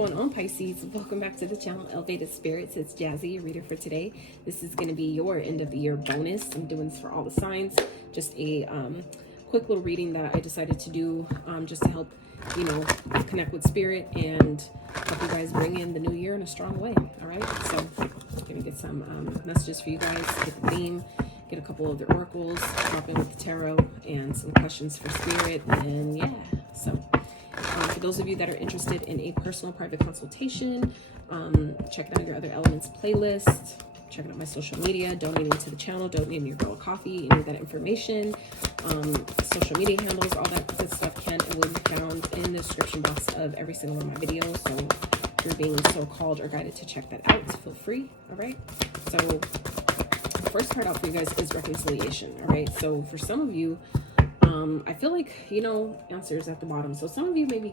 going on, Pisces? Welcome back to the channel, Elevated Spirits. It's Jazzy, your reader for today. This is going to be your end of the year bonus. I'm doing this for all the signs. Just a quick little reading that I decided to do just to help, connect with spirit and help you guys bring in the new year in a strong way. All right, so I'm going to get some messages for you guys, get the theme, get a couple of the oracles, drop in with the tarot, and some questions for spirit, and yeah, so... for those of you that are interested in a personal private consultation, checking out your other elements playlist, checking out my social media, donating to the channel, donating your girl a coffee, any of that information, social media handles, all that good stuff can and will be found in the description box of every single one of my videos. So if you're being so called or guided to check that out, feel free. All right. So the first part out for you guys is reconciliation. All right. So for some of you, I feel like, answers at the bottom. So some of you may be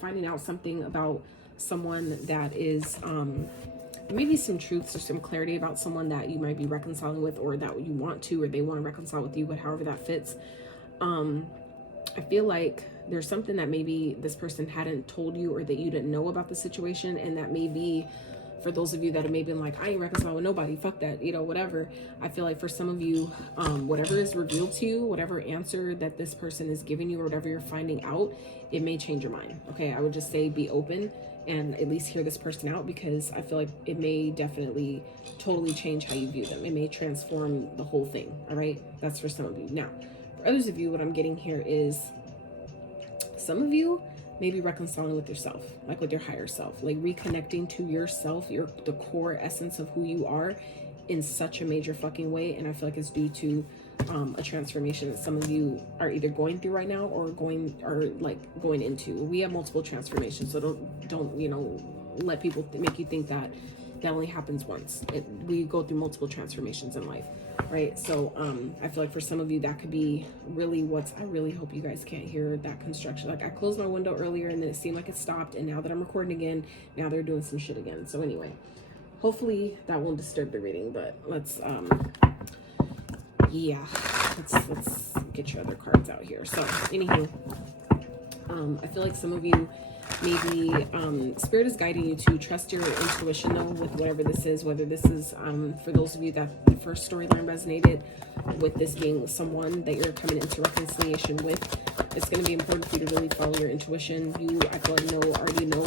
finding out something about someone that is, maybe some truths or some clarity about someone that you might be reconciling with, or that you want to, or they want to reconcile with you, but however that fits. I feel like there's something that maybe this person hadn't told you, or that you didn't know about the situation. And that may be, for those of you that have maybe been like, I ain't reconciling with nobody, fuck that, whatever. I feel like for some of you, whatever is revealed to you, whatever answer that this person is giving you, or whatever you're finding out, it may change your mind. Okay, I would just say be open and at least hear this person out, because I feel like it may definitely totally change how you view them. It may transform the whole thing. All right, that's for some of you. Now, for others of you, what I'm getting here is some of you maybe reconciling with yourself, like with your higher self, like reconnecting to yourself, the core essence of who you are in such a major fucking way. And I feel like it's due to a transformation that some of you are either going through right now or going into. We have multiple transformations, so don't let people make you think that only happens once. We go through multiple transformations in life, right? So I feel like for some of you that could be really I really hope you guys can't hear that construction. Like I closed my window earlier and then it seemed like it stopped, and now that I'm recording again, now they're doing some shit again. So anyway, hopefully that won't disturb the reading, but let's get your other cards out here. So anywho, I feel like some of you, maybe spirit is guiding you to trust your intuition though, with whatever this is, whether this is for those of you that the first storyline resonated with, this being someone that you're coming into reconciliation with. It's going to be important for you to really follow your intuition. I feel like already know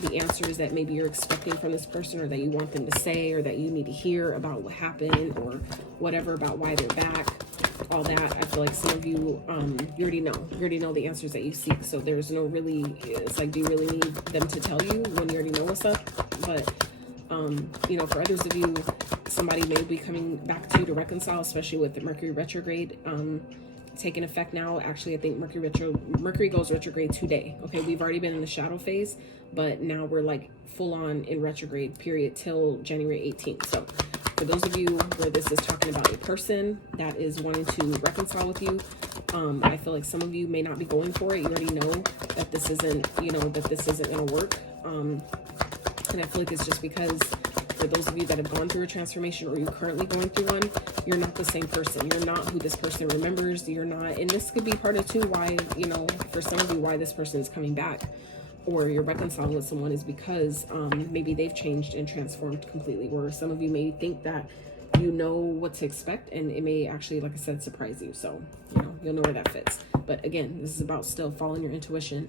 the answers that maybe you're expecting from this person, or that you want them to say, or that you need to hear about what happened, or whatever, about why they're back, all that. I feel like some of you, you already know the answers that you seek. So there's no really, it's like, do you really need them to tell you when you already know what's up? But, for others of you, somebody may be coming back to you to reconcile, especially with the Mercury retrograde, taking effect now. Actually, I think Mercury goes retrograde today. Okay, we've already been in the shadow phase, but now we're like full on in retrograde period till January 18th. So for those of you where this is talking about a person that is wanting to reconcile with you, I feel like some of you may not be going for it. You already know that this isn't, going to work. And I feel like it's just because for those of you that have gone through a transformation, or you're currently going through one, you're not the same person. You're not who this person remembers. You're not, and this could be part of too why, for some of you, why this person is coming back, or you're reconciling with someone, is because maybe they've changed and transformed completely. Where some of you may think that you know what to expect, and it may actually, like I said, surprise you. So you'll know where that fits. But again, this is about still following your intuition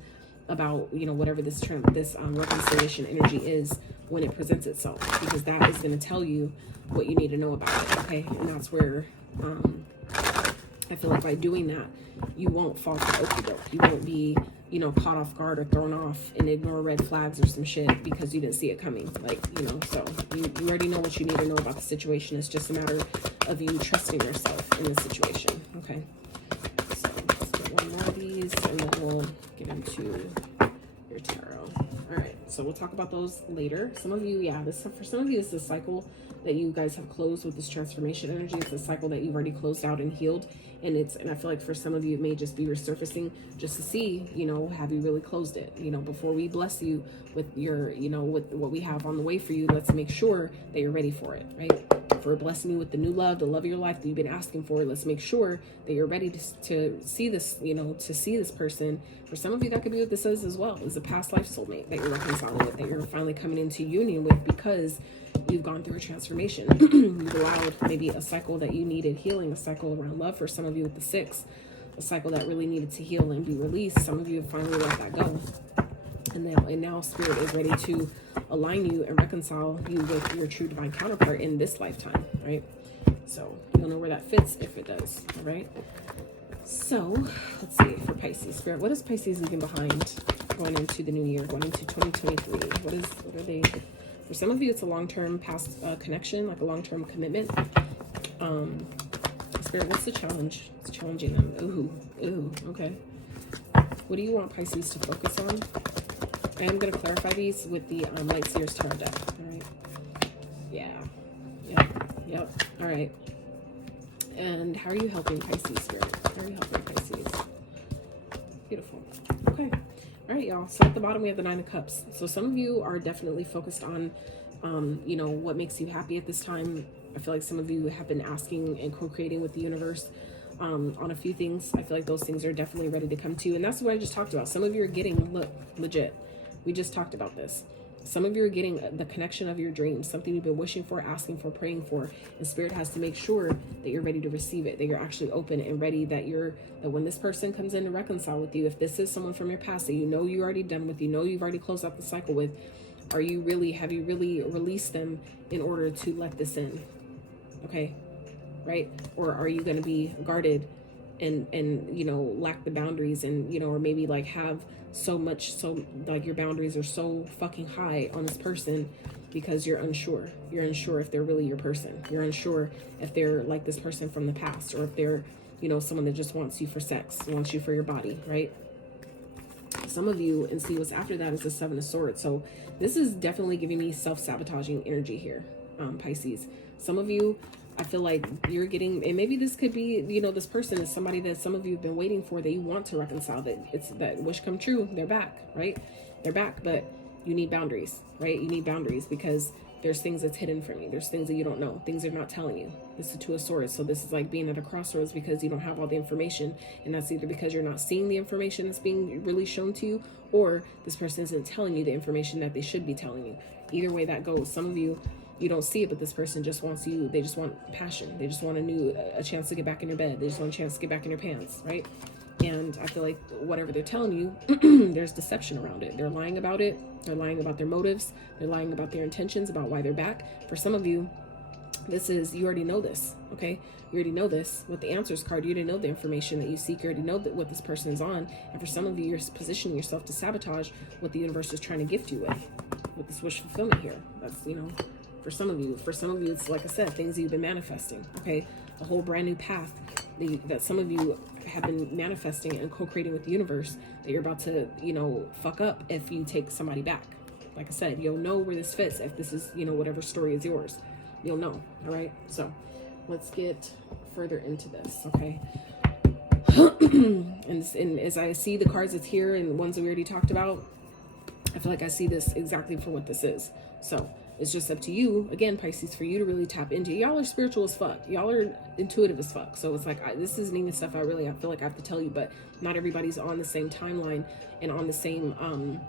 about whatever this reconciliation energy is when it presents itself, because that is going to tell you what you need to know about it. Okay, and that's where I feel like by doing that, you won't fall for okie doke. You won't be caught off guard or thrown off and ignore red flags or some shit because you didn't see it coming. So you already know what you need to know about the situation. It's just a matter of you trusting yourself in the situation. Okay, so let's get one more of these, and then we'll get into your tarot. All right, so we'll talk about those later. Some of you, for some of you, this is a cycle that you guys have closed with this transformation energy. It's a cycle that you've already closed out and healed. And I feel like for some of you, it may just be resurfacing just to see, have you really closed it? Before we bless you with with what we have on the way for you, let's make sure that you're ready for it, right? for blessing you with the new love, the love of your life that you've been asking for. Let's make sure that you're ready to see this, you know, to see this person. For some of you, that could be what this is as well, is a past life soulmate that you're reconciling with, that you're finally coming into union with because you've gone through a transformation. You've allowed maybe a cycle that you needed healing, a cycle around love for some of you with the 6, a cycle that really needed to heal and be released. Some of you have finally let that go. And now Spirit is ready to align you and reconcile you with your true divine counterpart in this lifetime, right? So you'll know where that fits if it does, all right? So let's see, for Pisces, Spirit, what is Pisces leaving behind going into the new year, going into 2023? What are they? For some of you, it's a long-term past connection, like a long-term commitment. Spirit, what's the challenge? It's challenging them. Ooh, okay. What do you want Pisces to focus on? I am going to clarify these with the Light Seers Tarot deck. All right. Yep. All right. And how are you helping Pisces, Spirit? How are you helping Pisces? Beautiful. Okay. All right, y'all. So at the bottom, we have the 9 of Cups. So some of you are definitely focused on, you know, what makes you happy at this time. I feel like some of you have been asking and co-creating with the universe on a few things. I feel like those things are definitely ready to come to you. And that's what I just talked about. Some of you are getting, look, legit. We just talked about this. Some of you are getting the connection of your dreams, something you've been wishing for, asking for, praying for. And Spirit has to make sure that you're ready to receive it, that you're actually open and ready, that when this person comes in to reconcile with you, if this is someone from your past that you know you're already done with, you know you've already closed out the cycle with, have you really released them in order to let this in? Okay, right? Or are you going to be guarded and you know, lack the boundaries, and you know, or maybe like have so like your boundaries are so fucking high on this person because you're unsure if they're really your person. You're unsure if they're like this person from the past, or if they're, you know, someone that just wants you for sex, wants you for your body, right? Some of you, and see what's after that is the 7 of Swords. So this is definitely giving me self-sabotaging energy here, Pisces. Some of you, I feel like you're getting, and maybe this could be, you know, this person is somebody that some of you have been waiting for, that you want to reconcile, that it's that wish come true. They're back, right? They're back, but you need boundaries, right? You need boundaries because there's things that's hidden from you. There's things that you don't know, things they're not telling you. This is 2 of Swords. So this is like being at a crossroads because you don't have all the information, and that's either because you're not seeing the information that's being really shown to you, or this person isn't telling you the information that they should be telling you. Either way that goes, some of you, you don't see it, but this person just wants you. They just want passion. They just want a chance to get back in your bed. They just want a chance to get back in your pants, right? And I feel like whatever they're telling you, there's deception around it. They're lying about it. They're lying about their motives. They're lying about their intentions, about why they're back. For some of you, this is, you already know this, okay? You already know this. With the Answers card, you already know the information that you seek. You already know that what this person is on. And for some of you, you're positioning yourself to sabotage what the universe is trying to gift you with this wish fulfillment here. That's, you know, for some of you, it's, like I said, things that you've been manifesting, okay? A whole brand new path that some of you have been manifesting and co-creating with the universe that you're about to, you know, fuck up if you take somebody back. Like I said, you'll know where this fits if this is, you know, whatever story is yours. You'll know, all right? So let's get further into this, okay? and as I see the cards that's here and the ones that we already talked about, I feel like I see this exactly for what this is. So it's just up to you, again, Pisces, for you to really tap into. Y'all are spiritual as fuck. Y'all are intuitive as fuck. So it's like, this isn't even stuff I feel like I have to tell you, but not everybody's on the same timeline and on the same,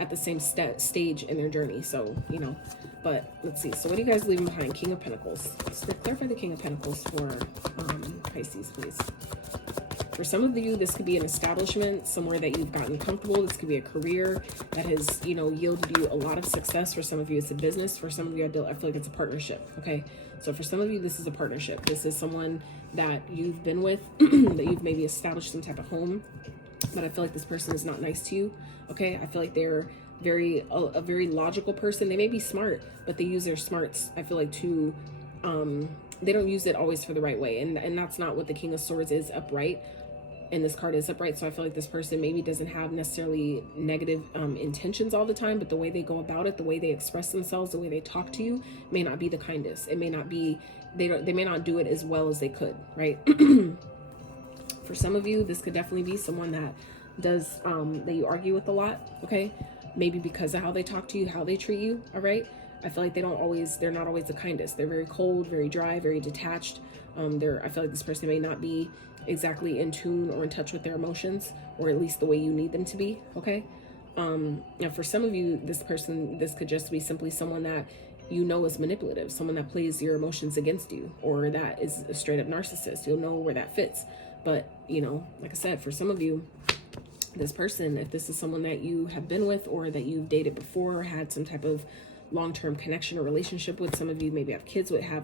at the same stage in their journey. So, you know, but let's see. So what are you guys leaving behind? King of Pentacles. So clarify the King of Pentacles for Pisces, please. For some of you, this could be an establishment, somewhere that you've gotten comfortable. This could be a career that has, you know, yielded you a lot of success. For some of you, it's a business. For some of you, I feel like it's a partnership, okay? So for some of you, this is a partnership. This is someone that you've been with, that you've maybe established some type of home, but I feel like this person is not nice to you, okay? I feel like they're a very logical person. They may be smart, but they use their smarts, I feel like, to, they don't use it always for the right way. And that's not what the King of Swords is, upright. And this card is upright, so I feel like this person maybe doesn't have necessarily negative intentions all the time, but the way they go about it, the way they express themselves, the way they talk to you may not be the kindest. It may not be, they may not do it as well as they could, right? For some of you, this could definitely be someone that does, that you argue with a lot, okay? Maybe because of how they talk to you, how they treat you, all right? I feel like they're not always the kindest. They're very cold, very dry, very detached. I feel like this person may not be exactly in tune or in touch with their emotions, or at least the way you need them to be, okay? And for some of you, this could just be simply someone that you know is manipulative, someone that plays your emotions against you, or that is a straight up narcissist. You'll know where that fits. But, you know, like I said, for some of you, this person, if this is someone that you have been with or that you've dated before, or had some type of long-term connection or relationship with, some of you maybe have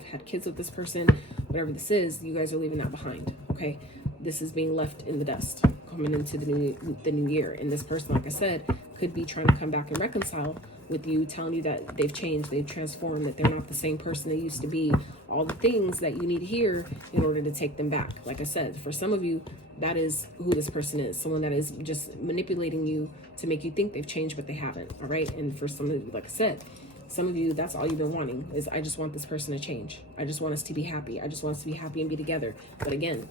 had kids with this person, whatever this is, you guys are leaving that behind, okay? This is being left in the dust coming into the new year. And this person, like I said, could be trying to come back and reconcile with you, telling you that they've changed, they've transformed, that they're not the same person they used to be, all the things that you need to hear in order to take them back. Like I said, for some of you, that is who this person is, someone that is just manipulating you to make you think they've changed, but they haven't, all right? And for some of you, like I said, some of you, that's all you've been wanting is, I just want this person to change. I just want us to be happy. I just want us to be happy and be together. But again,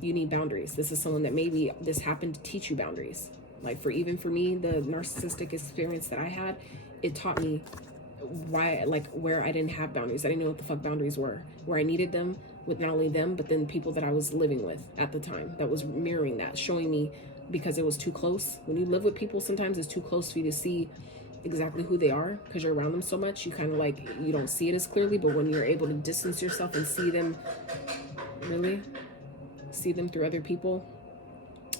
you need boundaries. This is someone that maybe this happened to teach you boundaries. Like for me, the narcissistic experience that I had, it taught me where I didn't have boundaries. I didn't know what the fuck boundaries were, where I needed them with not only them, but then people that I was living with at the time that was mirroring that, showing me, because it was too close. When you live with people, sometimes it's too close for you to see exactly who they are, because you're around them so much, you kind of you don't see it as clearly. But when you're able to distance yourself and see them through other people,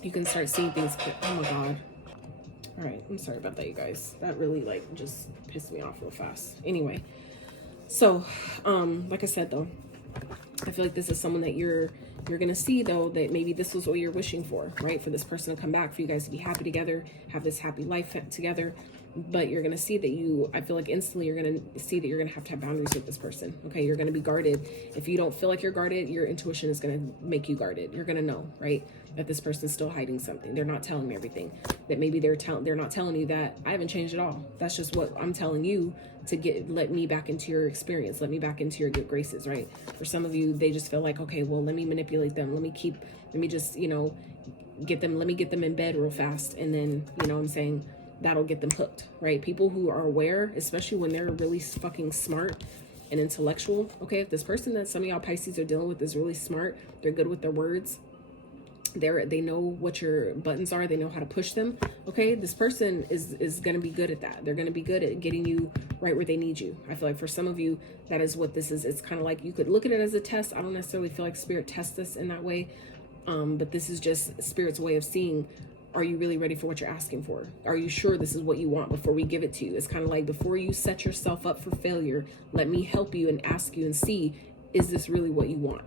you can start seeing things. Oh my God. All right, I'm sorry about that, you guys. That really just pissed me off real fast. Anyway, so like I said though, I feel like this is someone that you're gonna see though, that maybe this was what you're wishing for, right? For this person to come back, for you guys to be happy together, have this happy life together. But you're gonna see that I feel like instantly you're gonna see that you're gonna have to have boundaries with this person. Okay, you're gonna be guarded. If you don't feel like you're guarded, your intuition is gonna make you guarded. You're gonna know, right, that this person's still hiding something. They're not telling me everything. That maybe they're not telling you that I haven't changed at all. That's just what I'm telling you to let me back into your experience, let me back into your good graces, right? For some of you, they just feel like, okay, well, let me manipulate them. Let me just, get them in bed real fast. And then, you know what I'm saying, that'll get them hooked, right? People who are aware, especially when they're really fucking smart and intellectual, okay? If this person that some of y'all Pisces are dealing with is really smart, they're good with their words, they know what your buttons are, they know how to push them, okay? This person is going to be good at that. They're going to be good at getting you right where they need you. I feel like for some of you, that is what this is. It's kind of like, you could look at it as a test. I don't necessarily feel like Spirit tests us in that way, but this is just Spirit's way of seeing, are you really ready for what you're asking for? Are you sure this is what you want before we give it to you? It's kind of like, before you set yourself up for failure, let me help you and ask you and see, is this really what you want?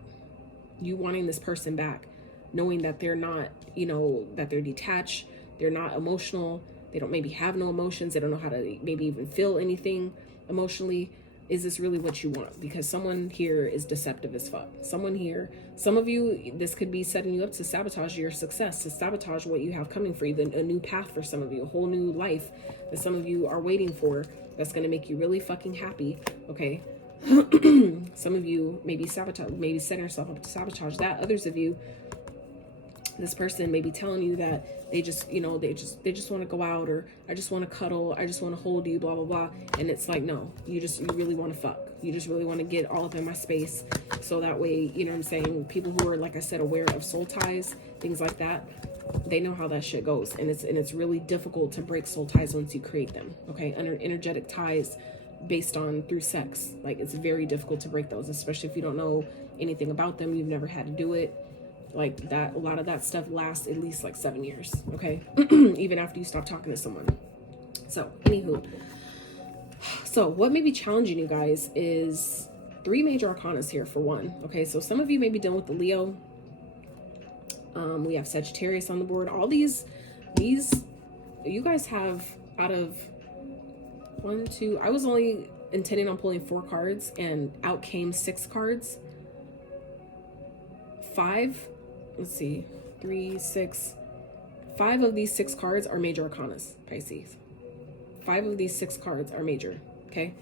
You wanting this person back, knowing that they're not, that they're detached, they're not emotional, they don't maybe have no emotions, they don't know how to maybe even feel anything emotionally. Is this really what you want? Because someone here is deceptive as fuck. Someone here, some of you, this could be setting you up to sabotage your success, to sabotage what you have coming for you, a new path for some of you, a whole new life that some of you are waiting for, that's going to make you really fucking happy, okay? Some of you maybe setting yourself up to sabotage that. Others of you, this person may be telling you that they just want to go out, or I just want to cuddle, I just want to hold you, blah, blah, blah. And it's like, no, you really want to fuck. You just really want to get all up in my space. So that way, you know what I'm saying? People who are, like I said, aware of soul ties, things like that, they know how that shit goes. And it's really difficult to break soul ties once you create them. Okay. Under energetic ties based on through sex, like, it's very difficult to break those, especially if you don't know anything about them. You've never had to do it. Like that, a lot of that stuff lasts at least 7 years, okay? Even after you stop talking to someone. So, anywho. So, what may be challenging you guys is 3 major arcanas here for one, okay? So, some of you may be dealing with the Leo. We have Sagittarius on the board. All these, you guys have, out of 1, 2, I was only intending on pulling 4 cards, and out came 6 cards. 5, let's see, 3, 6, 5 of these 6 cards are major arcanas, Pisces. 5 of these 6 cards are major, okay?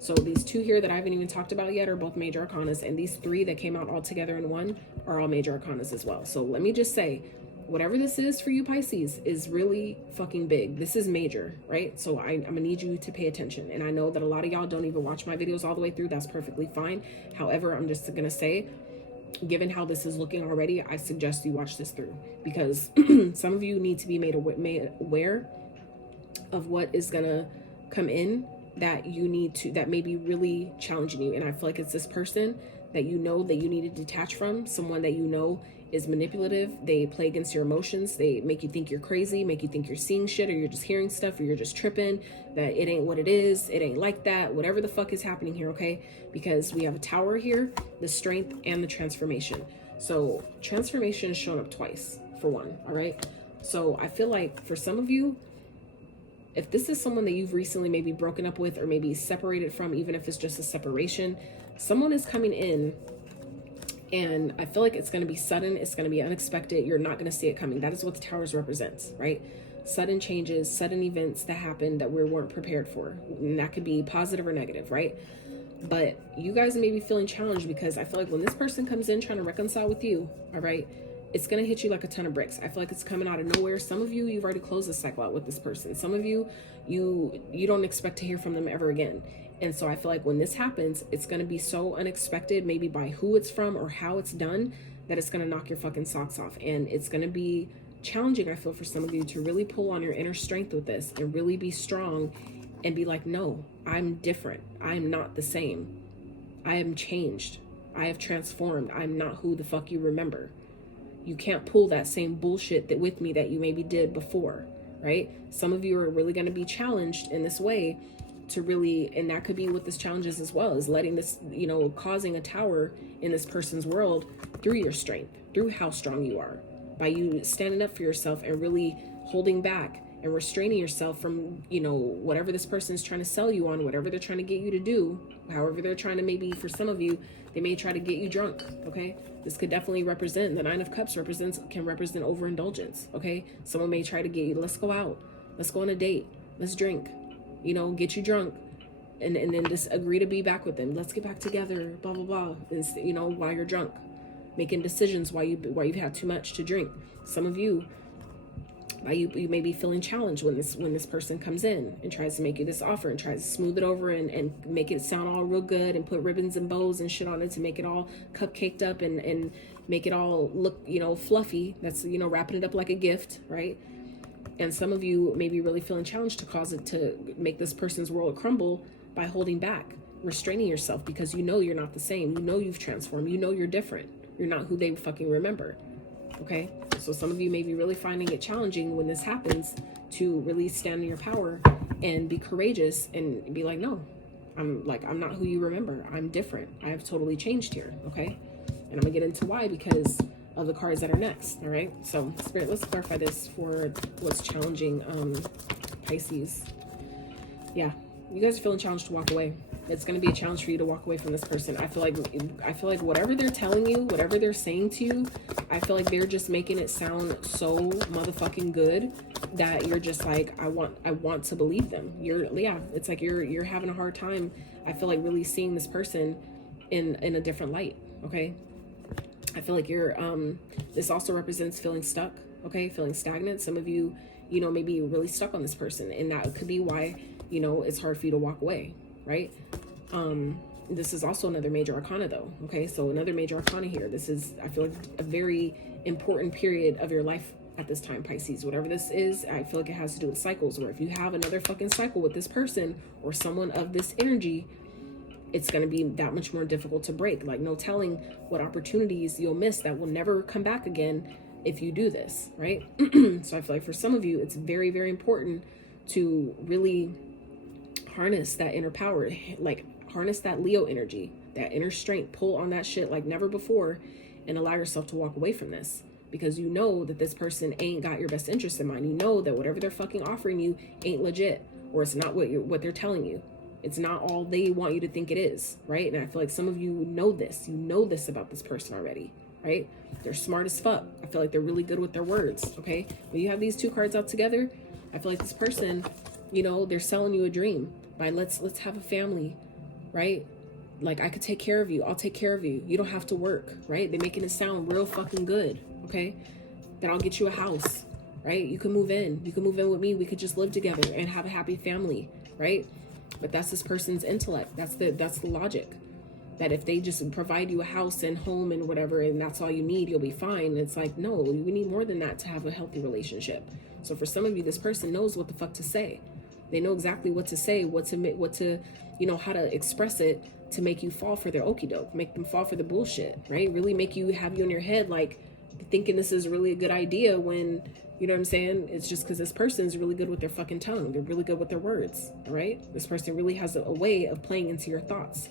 So these 2 here that I haven't even talked about yet are both major arcanas, and these 3 that came out all together in one are all major arcanas as well. So let me just say, whatever this is for you, Pisces, is really fucking big. This is major, right? So I'm gonna need you to pay attention. And I know that a lot of y'all don't even watch my videos all the way through. That's perfectly fine. However, I'm just gonna say, given how this is looking already, I suggest you watch this through, because some of you need to be made aware of what is gonna come in that you need to, that may be really challenging you. And I feel like it's this person that you know that you need to detach from, someone that you know is manipulative. They play against your emotions. They make you think you're crazy, make you think you're seeing shit, or you're just hearing stuff, or you're just tripping, that it ain't what it is, it ain't like that, whatever the fuck is happening here, okay? Because we have a Tower here, the Strength, and the Transformation. So transformation is shown up twice, for one, all right? So I feel like for some of you, if this is someone that you've recently maybe broken up with, or maybe separated from, even if it's just a separation, someone is coming in, and I feel like it's going to be sudden, it's going to be unexpected, you're not going to see it coming. That is what the Towers represents, right? Sudden changes, sudden events that happen that we weren't prepared for. And that could be positive or negative, right? But you guys may be feeling challenged, because I feel like when this person comes in trying to reconcile with you, all right, it's going to hit you like a ton of bricks. I feel like it's coming out of nowhere. Some of you, you've already closed the cycle out with this person. Some of you, you don't expect to hear from them ever again. And so I feel like when this happens, it's going to be so unexpected, maybe by who it's from or how it's done, that it's going to knock your fucking socks off. And it's going to be challenging, I feel, for some of you to really pull on your inner strength with this and really be strong and be like, no, I'm different. I'm not the same. I am changed. I have transformed. I'm not who the fuck you remember. You can't pull that same bullshit that with me that you maybe did before, right? Some of you are really going to be challenged in this way to really, and that could be what this challenge is as well, is letting this, you know, causing a tower in this person's world through your strength, through how strong you are, by you standing up for yourself and really holding back and restraining yourself from, you know, whatever this person is trying to sell you on, whatever they're trying to get you to do, however they're trying to, maybe for some of you, they may try to get you drunk, okay? This could definitely represent, the Nine of Cups can represent overindulgence, okay? Someone may try to get you, let's go out, let's go on a date, let's drink, you know, get you drunk, and then just agree to be back with them. Let's get back together, blah, blah, blah. And, you know, while you're drunk, making decisions while you've had too much to drink. Some of you, you may be feeling challenged when this person comes in and tries to make you this offer and tries to smooth it over and make it sound all real good and put ribbons and bows and shit on it to make it all cupcaked up and make it all look, you know, fluffy. That's, you know, wrapping it up like a gift, right? And some of you may be really feeling challenged to cause it to make this person's world crumble by holding back, restraining yourself, because you know you're not the same. You know you've transformed. You know you're different. You're not who they fucking remember. Okay? So some of you may be really finding it challenging when this happens to really stand in your power and be courageous and be like, no, I'm not who you remember. I'm different. I have totally changed here. Okay? And I'm gonna get into why, because of the cards that are next. All right, so Spirit, let's clarify this for what's challenging Pisces. Yeah, you guys are feeling challenged to walk away. It's going to be a challenge for you to walk away from this person. I feel like whatever they're telling you, whatever they're saying to you, I feel like they're just making it sound so motherfucking good that you're just like, I want to believe them. It's like you're having a hard time, I feel like, really seeing this person in a different light. Okay, I feel like you're, this also represents feeling stuck, okay? Feeling stagnant. Some of you, you know, maybe you're really stuck on this person, and that could be why, you know, it's hard for you to walk away, right? This is also another major arcana though, okay? So another major arcana here. This is, I feel like, a very important period of your life at this time, Pisces. Whatever this is, I feel like it has to do with cycles, where if you have another fucking cycle with this person or someone of this energy, it's going to be that much more difficult to break. Like, no telling what opportunities you'll miss that will never come back again if you do this, right? So I feel like for some of you, it's very, very important to really harness that inner power, like harness that Leo energy, that inner strength, pull on that shit like never before, and allow yourself to walk away from this, because you know that this person ain't got your best interest in mind. You know that whatever they're fucking offering you ain't legit, or it's not what they're telling you. It's not all they want you to think it is, right? And I feel like some of you know this. You know this about this person already, right? They're smart as fuck. I feel like they're really good with their words, okay? When you have these two cards out together, I feel like this person, you know, they're selling you a dream by let's have a family, right? Like, I could take care of you. I'll take care of you. You don't have to work, right? They're making it sound real fucking good, okay? Then I'll get you a house, right? You can move in. You can move in with me. We could just live together and have a happy family, right? But that's this person's intellect. That's the logic. That if they just provide you a house and home and whatever, and that's all you need, you'll be fine. And it's like, no, we need more than that to have a healthy relationship. So for some of you, this person knows what the fuck to say. They know exactly what to say, what to, you know, how to express it to make you fall for their okie doke, make them fall for the bullshit, right? Really make you have you in your head, like thinking this is really a good idea when, you know what I'm saying? It's just because this person is really good with their fucking tongue. They're really good with their words, all right? This person really has a way of playing into your thoughts.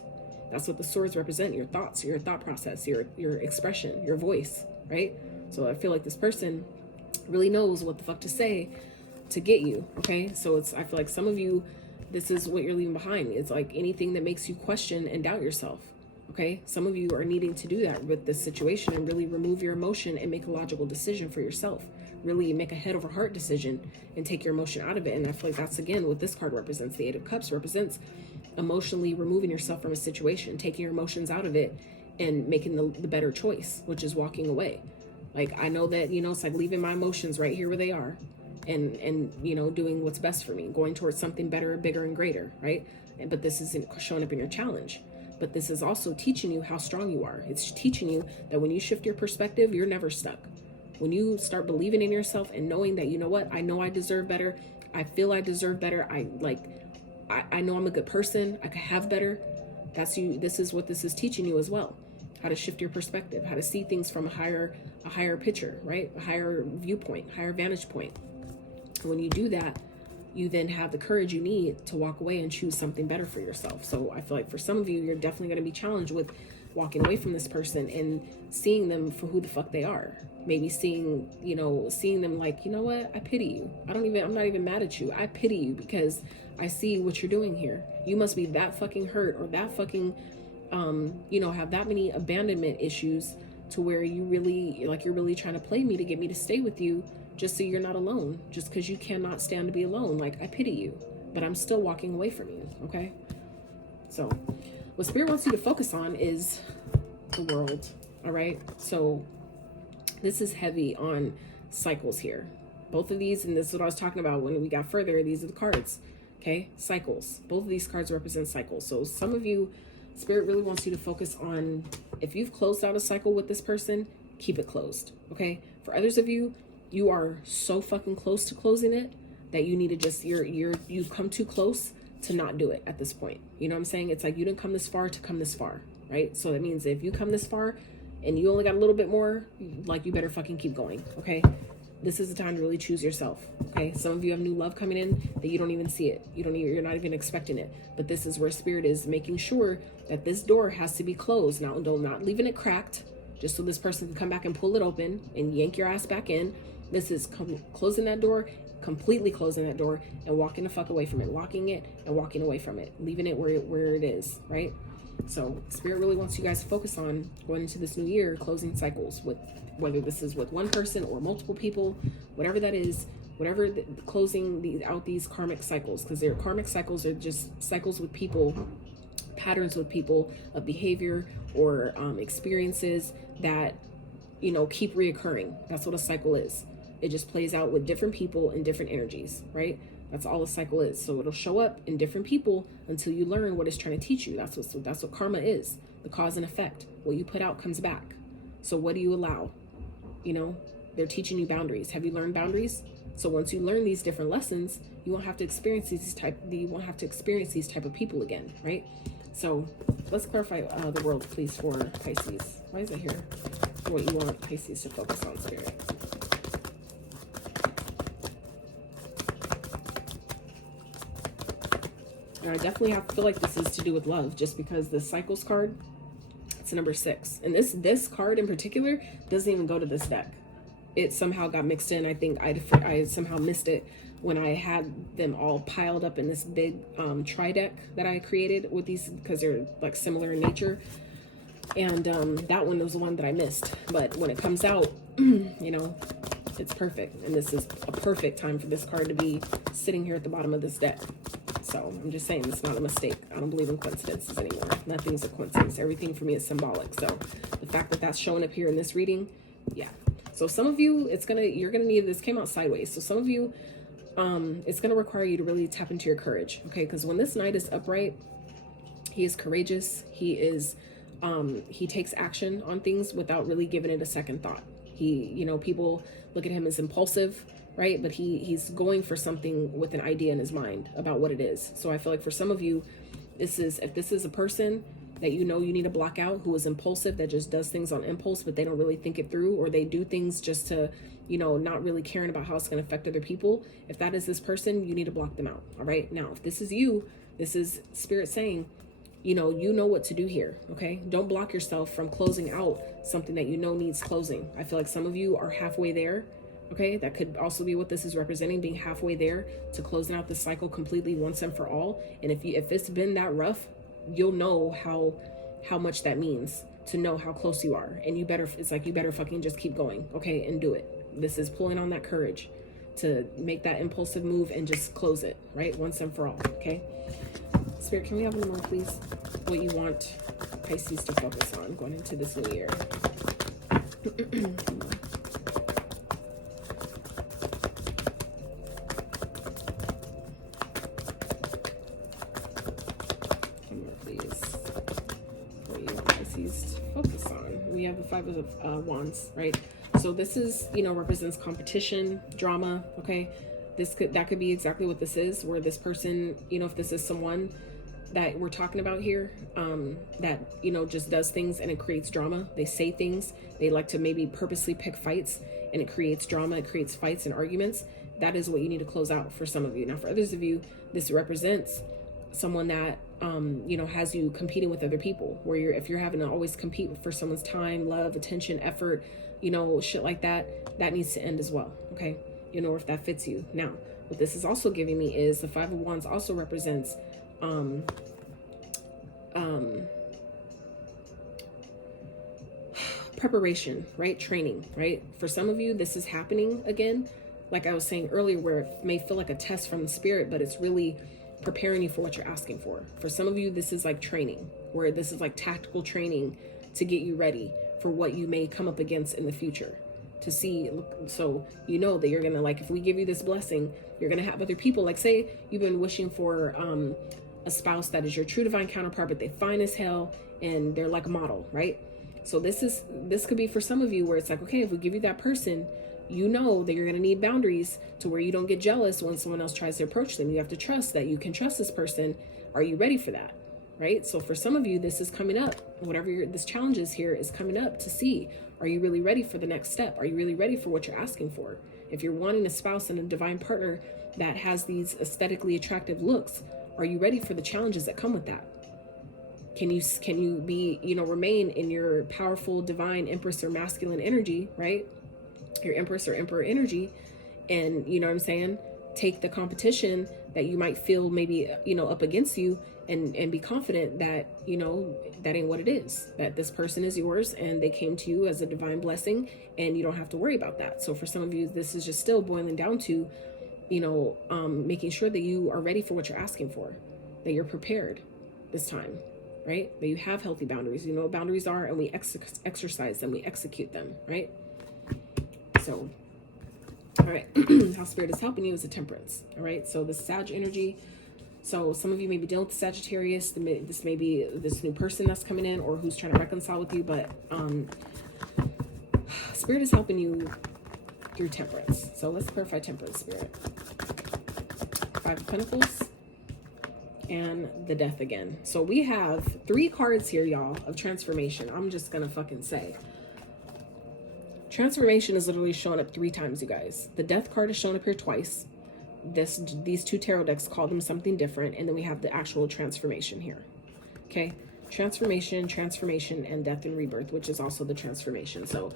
That's what the swords represent, your thoughts, your thought process, your expression, your voice, right? So I feel like this person really knows what the fuck to say to get you, okay? So I feel like some of you, this is what you're leaving behind. It's like anything that makes you question and doubt yourself, okay? Some of you are needing to do that with this situation and really remove your emotion and make a logical decision for yourself. Really make a head over heart decision and take your emotion out of it. And I feel like that's, again, what this card represents. The Eight of Cups represents emotionally removing yourself from a situation, taking your emotions out of it and making the better choice, which is walking away. Like, I know that, you know, it's like leaving my emotions right here where they are and you know, doing what's best for me, going towards something better, bigger, and greater, right? But this isn't showing up in your challenge. But this is also teaching you how strong you are. It's teaching you that when you shift your perspective, you're never stuck. When you start believing in yourself and knowing that, you know what, I know I deserve better. I feel I deserve better. I know I'm a good person. I could have better. That's you. This is what this is teaching you as well. How to shift your perspective, how to see things from a higher picture, right? A higher viewpoint, higher vantage point. And when you do that, you then have the courage you need to walk away and choose something better for yourself. So I feel like for some of you, you're definitely going to be challenged with walking away from this person and seeing them for who the fuck they are. Maybe seeing them like, you know what? I pity you. I'm not even mad at you. I pity you because I see what you're doing here. You must be that fucking hurt or that fucking, have that many abandonment issues to where you really, like, you're really trying to play me to get me to stay with you just so you're not alone, just because you cannot stand to be alone. Like, I pity you, but I'm still walking away from you, okay? So what Spirit wants you to focus on is the world, all right? So this is heavy on cycles here. Both of these, and this is what I was talking about when we got further, these are the cards, okay? Cycles. Both of these cards represent cycles. So some of you, Spirit really wants you to focus on, if you've closed out a cycle with this person, keep it closed, okay? For others of you, you are so fucking close to closing it that you need to just, you've come too close to not do it at this point. You know what I'm saying? It's like you didn't come this far to come this far, right? So that means if you come this far and you only got a little bit more, like, you better fucking keep going, okay? This is the time to really choose yourself, okay? Some of you have new love coming in that you don't even see it. You're not even expecting it. But this is where Spirit is making sure that this door has to be closed. Now, not leaving it cracked, just so this person can come back and pull it open and yank your ass back in. This is closing that door, completely closing that door and walking the fuck away from it, locking it and walking away from it, leaving it where it is, right? So Spirit really wants you guys to focus on going into this new year, closing cycles with, whether this is with one person or multiple people, whatever that is, closing out these karmic cycles, because their karmic cycles are just cycles with people, patterns with people of behavior or experiences that, keep reoccurring. That's what a cycle is. It just plays out with different people and different energies, right? That's all a cycle is. So it'll show up in different people until you learn what it's trying to teach you. That's what karma is. The cause and effect. What you put out comes back. So what do you allow? They're teaching you boundaries. Have you learned boundaries? So once you learn these different lessons, you won't have to experience these type of people again, right? So let's clarify the world, please, for Pisces. Why is it here? What you want Pisces to focus on, Spirit. And I definitely feel like this is to do with love, just because the cycles card, it's number 6. And this card in particular doesn't even go to this deck. It somehow got mixed in. I think I somehow missed it when I had them all piled up in this big tri-deck that I created with these, because they're like similar in nature. And that one was the one that I missed. But when it comes out, it's perfect. And this is a perfect time for this card to be sitting here at the bottom of this deck. So I'm just saying, it's not a mistake. I don't believe in coincidences anymore. Nothing's a coincidence. Everything for me is symbolic. So the fact that that's showing up here in this reading, yeah. So some of you, you're gonna need, this came out sideways. So some of you, it's gonna require you to really tap into your courage, okay? Because when this knight is upright, he is courageous. He is, he takes action on things without really giving it a second thought. He, people look at him as impulsive, right? But he's going for something with an idea in his mind about what it is. So I feel like for some of you, if this is a person that you need to block out, who is impulsive, that just does things on impulse, but they don't really think it through, or they do things just to, not really caring about how it's going to affect other people. If that is this person, you need to block them out. All right. Now, if this is you, this is Spirit saying, you know what to do here. Okay. Don't block yourself from closing out something that needs closing. I feel like some of you are halfway there. Okay. That could also be what this is representing, being halfway there to closing out the cycle completely once and for all. And if it's been that rough, you'll know how much that means to know how close you are. And you better fucking just keep going. Okay. And do it. This is pulling on that courage to make that impulsive move and just close it, right? Once and for all. Okay. Spirit, can we have a little more, please? What you want Pisces to focus on going into this new year. Focus on. We have the Five of Wands, right? So this is, represents competition, drama. Okay, that could be exactly what this is. Where this person, if this is someone that we're talking about here, that just does things and it creates drama. They say things. They like to maybe purposely pick fights, and it creates drama. It creates fights and arguments. That is what you need to close out for some of you. Now, for others of you, this represents someone that has you competing with other people, where if you're having to always compete for someone's time, love, attention, effort, shit like that needs to end as well. Okay. Or if that fits you. Now, what this is also giving me is the Five of Wands also represents preparation, right? Training, right? For some of you, this is happening again, like I was saying earlier, where it may feel like a test from the Spirit, but it's really preparing you for what you're asking for. For some of you, this is like training, where this is like tactical training to get you ready for what you may come up against in the future. To see, so that you're gonna, like, if we give you this blessing, you're gonna have other people, like, say you've been wishing for a spouse that is your true divine counterpart, but they fine as hell and they're like a model, right? So this could be for some of you where it's like, okay, if we give you that person, that you're going to need boundaries to where you don't get jealous when someone else tries to approach them. You have to trust that you can trust this person. Are you ready for that? Right? So for some of you, this is coming up. Whatever this challenge is here is coming up to see, are you really ready for the next step? Are you really ready for what you're asking for? If you're wanting a spouse and a divine partner that has these aesthetically attractive looks, are you ready for the challenges that come with that? Can you be, remain in your powerful divine Empress or masculine energy, right? Your Empress or Emperor energy, and take the competition that you might feel maybe up against you, and be confident that that ain't what it is, that this person is yours and they came to you as a divine blessing, and you don't have to worry about that. So for some of you, this is just still boiling down to making sure that you are ready for what you're asking for, that you're prepared this time, right? That you have healthy boundaries. You know what boundaries are, and we exercise them, we execute them, right? So, all right, how Spirit is helping you is a Temperance. All right, so the Sag energy. So some of you may be dealing with Sagittarius. This may be this new person that's coming in, or who's trying to reconcile with you. But Spirit is helping you through Temperance. So let's clarify Temperance, Spirit. Five of Pentacles and the Death again. So we have 3 cards here, y'all, of transformation. I'm just gonna fucking say. Transformation is literally showing up 3 times, you guys. The Death card is showing up here twice. These 2 tarot decks call them something different, and then we have the actual transformation here. Okay, transformation, and death and rebirth, which is also the transformation. So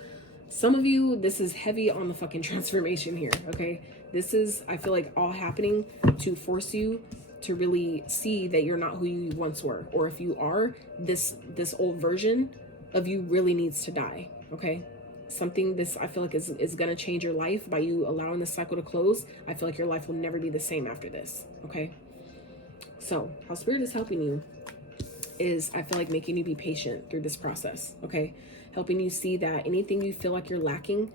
some of you, this is heavy on the fucking transformation here. Okay, this is, I feel like, all happening to force you to really see that you're not who you once were, or if you are, this old version of you really needs to die. Okay, something this I feel like is going to change your life by you allowing this cycle to close. I feel like your life will never be the same after this. Okay, so how Spirit is helping you is, I feel like, making you be patient through this process. Okay, helping you see that anything you feel like you're lacking,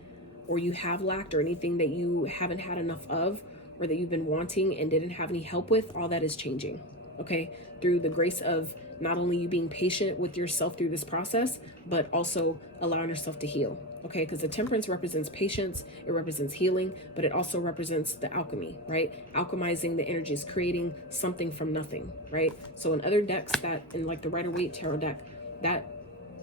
or you have lacked, or anything that you haven't had enough of, or that you've been wanting and didn't have any help with, all that is changing, okay? Through the grace of not only you being patient with yourself through this process, but also allowing yourself to heal, okay? Because the temperance represents patience, it represents healing, but it also represents the alchemy, right? Alchemizing the energies, creating something from nothing, right? So in other decks, that in like the Rider-Waite tarot deck, that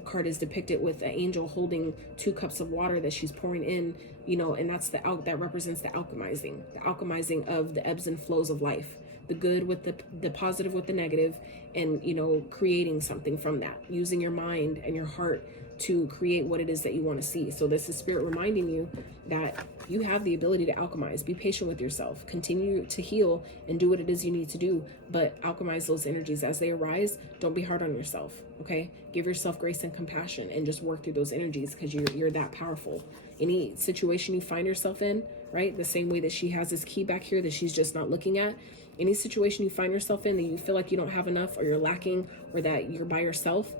card is depicted with an angel holding 2 cups of water that she's pouring in, you know, and that's that represents the alchemizing of the ebbs and flows of life, the good with the positive with the negative, and, you know, creating something from that, using your mind and your heart to create what it is that you want to see. So this is Spirit reminding you that you have the ability to alchemize. Be patient with yourself, continue to heal and do what it is you need to do, but alchemize those energies as they arise. Don't be hard on yourself, okay? Give yourself grace and compassion and just work through those energies, because you're that powerful. Any situation you find yourself in, right? The same way that she has this key back here that she's just not looking at. Any situation you find yourself in that you feel like you don't have enough, or you're lacking, or that you're by yourself,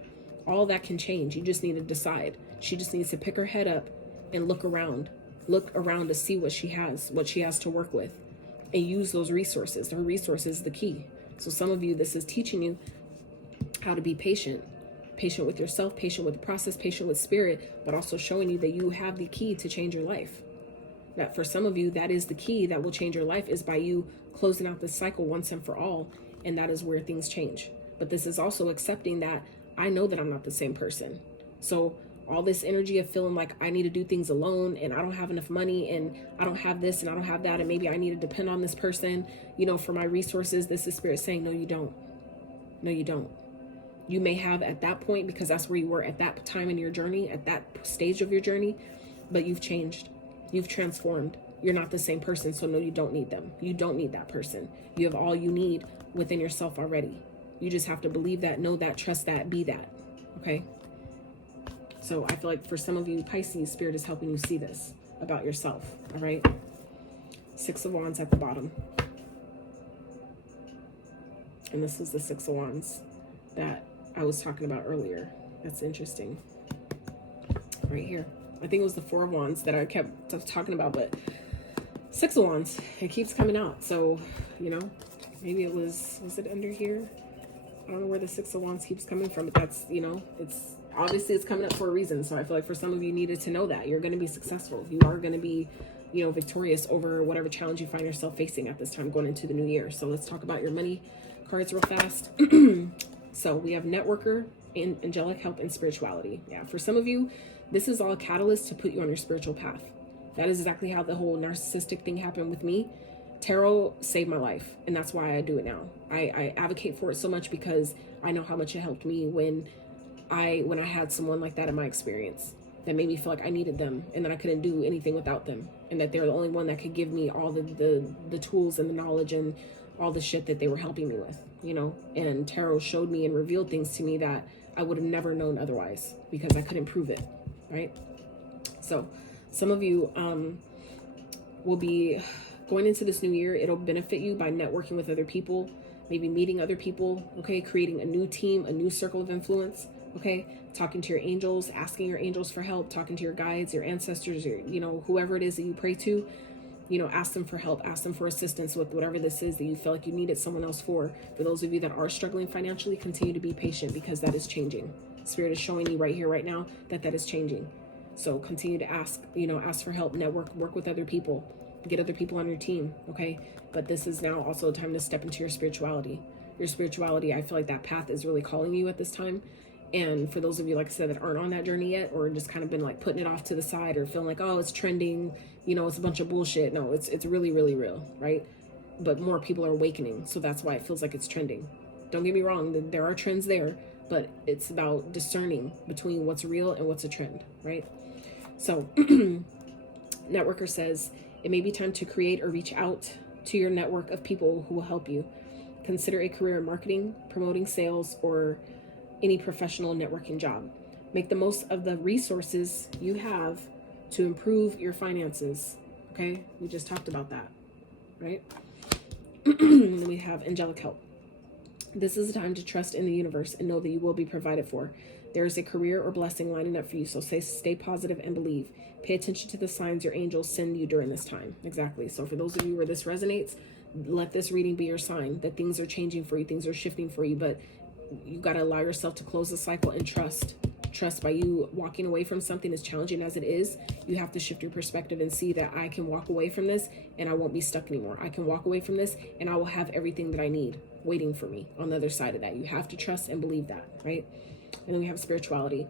all that can change. You just need to decide. She just needs to pick her head up and look around to see what she has to work with, and use those resources. Her resources is the key. So some of you, this is teaching you how to be patient with yourself, patient with the process, patient with spirit, but also showing you that you have the key to change your life. That for some of you, that is the key that will change your life, is by you closing out this cycle once and for all. And that is where things change. But this is also accepting that I know that I'm not the same person. So all this energy of feeling like I need to do things alone, and I don't have enough money, and I don't have this, and I don't have that, and maybe I need to depend on this person, you know, for my resources. This is Spirit saying, no, you don't. No, you don't. You may have at that point, because that's where you were at that time in your journey, at that stage of your journey, but you've changed. You've transformed. You're not the same person. So no, you don't need them. You don't need that person. You have all you need within yourself already. You just have to believe that, know that, trust that, be that. Okay. So I feel like for some of you Pisces, Spirit is helping you see this about yourself. All right. 6 of Wands at the bottom. And this is the 6 of Wands that I was talking about earlier. That's interesting. Right here. I think it was the 4 of Wands that I kept talking about, but 6 of Wands, it keeps coming out. So, you know, maybe it was it under here? I don't know where the 6 of Wands keeps coming from, but that's, you know, it's obviously it's coming up for a reason. So I feel like for some of you needed to know that you're going to be successful. You are going to be, you know, victorious over whatever challenge you find yourself facing at this time going into the new year. So let's talk about your money cards real fast. So we have networker, and angelic help, and spirituality. Yeah, for some of you, this is all a catalyst to put you on your spiritual path. That is exactly how the whole narcissistic thing happened with me. Tarot saved my life, and that's why I do it now. I advocate for it so much because I know how much it helped me when I had someone like that in my experience that made me feel like I needed them, and that I couldn't do anything without them, and that they're the only one that could give me all the tools and the knowledge and all the shit that they were helping me with, you know. And tarot showed me and revealed things to me that I would have never known otherwise, because I couldn't prove it, right? So some of you will be going into this new year. It'll benefit you by networking with other people, maybe meeting other people, okay? Creating a new team, a new circle of influence, okay? Talking to your angels, asking your angels for help, talking to your guides, your ancestors, your, you know, whoever it is that you pray to, you know, ask them for help, ask them for assistance with whatever this is that you feel like you needed someone else for. For those of you that are struggling financially, continue to be patient, because that is changing. Spirit is showing you right here, right now, that is changing. So continue to ask, you know, ask for help, network, work with other people, get other people on your team, okay? But this is now also a time to step into your spirituality. Your spirituality, I feel like that path is really calling you at this time. And for those of you, like I said, that aren't on that journey yet, or just kind of been like putting it off to the side, or feeling like, oh, it's trending, you know, it's a bunch of bullshit. No, it's really, really real, right? But more people are awakening, so that's why it feels like it's trending. Don't get me wrong, there are trends there, but it's about discerning between what's real and what's a trend, right? So Networker says, it may be time to create or reach out to your network of people who will help you. Consider a career in marketing, promoting sales, or any professional networking job. Make the most of the resources you have to improve your finances. Okay, we just talked about that, right? Then we have angelic help. This is a time to trust in the universe and know that you will be provided for. There is a career or blessing lining up for you, so stay positive and believe. Pay attention to the signs your angels send you during this time. Exactly. So for those of you where this resonates, let this reading be your sign that things are changing for you, things are shifting for you, but you got to allow yourself to close the cycle and trust. Trust. By you walking away from something, as challenging as it is, you have to shift your perspective and see that I can walk away from this and I won't be stuck anymore. I can walk away from this and I will have everything that I need waiting for me on the other side of that. You have to trust and believe that, right? And then we have spirituality.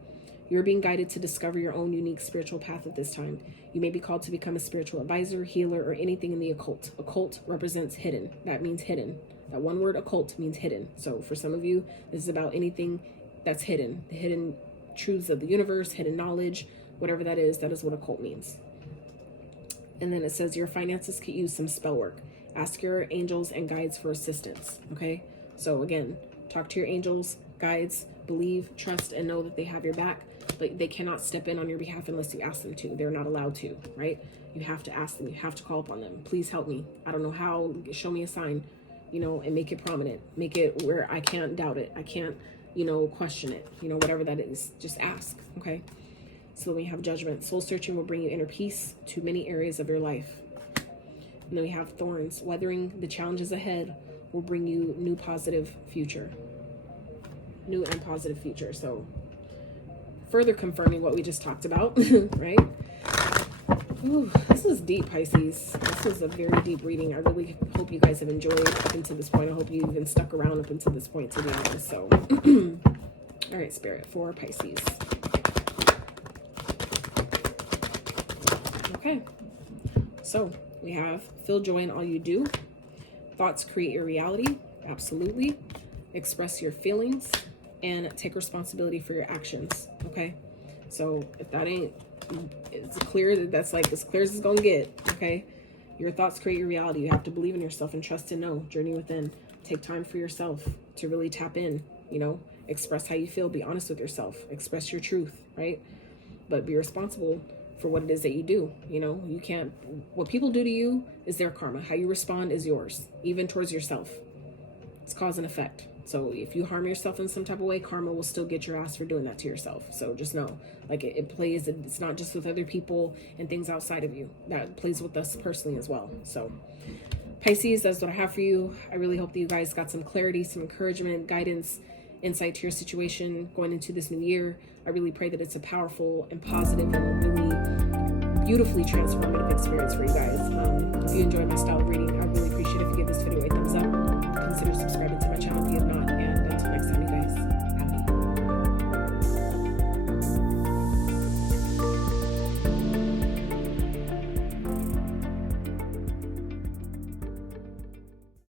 You're being guided to discover your own unique spiritual path at this time. You may be called to become a spiritual advisor, healer, or anything in the occult. Occult represents hidden. That means hidden. That one word, occult, means hidden. So for some of you, this is about anything that's hidden. The hidden truths of the universe, hidden knowledge, whatever that is what occult means. And then it says your finances could use some spell work. Ask your angels and guides for assistance. Okay? So again, talk to your angels, guides, believe, trust, and know that they have your back, but they cannot step in on your behalf unless you ask them to. They're not allowed to, right? You have to ask them. You have to call upon them. Please help me. I don't know how. Show me a sign, and make it prominent. Make it where I can't doubt it. I can't, question it. Whatever that is, just ask, okay? So then we have judgment. Soul searching will bring you inner peace to many areas of your life. And then we have thorns. Weathering the challenges ahead will bring you new and positive future. So further confirming what we just talked about, right? Ooh, this is deep, Pisces. This was a very deep reading. I really hope you guys have enjoyed up until this point. I hope you've even stuck around up until this point, to be honest. So, all right, Spirit, for Pisces. Okay, so we have feel joy in all you do. Thoughts create your reality. Absolutely. Express your feelings and take responsibility for your actions. Okay, so if that ain't, it's clear, that's like as clear as it's gonna get. Okay, your thoughts create your reality. You have to believe in yourself and trust and know. Journey within. Take time for yourself to really tap in. Express how you feel. Be honest with yourself. Express your truth, right? But be responsible for what it is that you do. You can't, what people do to you is their karma. How you respond is yours, even towards yourself. It's cause and effect. So if you harm yourself in some type of way, karma will still get your ass for doing that to yourself. So just know, like it plays, it's not just with other people and things outside of you. That plays with us personally as well. So Pisces, that's what I have for you. I really hope that you guys got some clarity, some encouragement, guidance, insight to your situation going into this new year. I really pray that it's a powerful and positive and really beautifully transformative experience for you guys. If you enjoyed my style of reading, I really appreciate it if you give this video a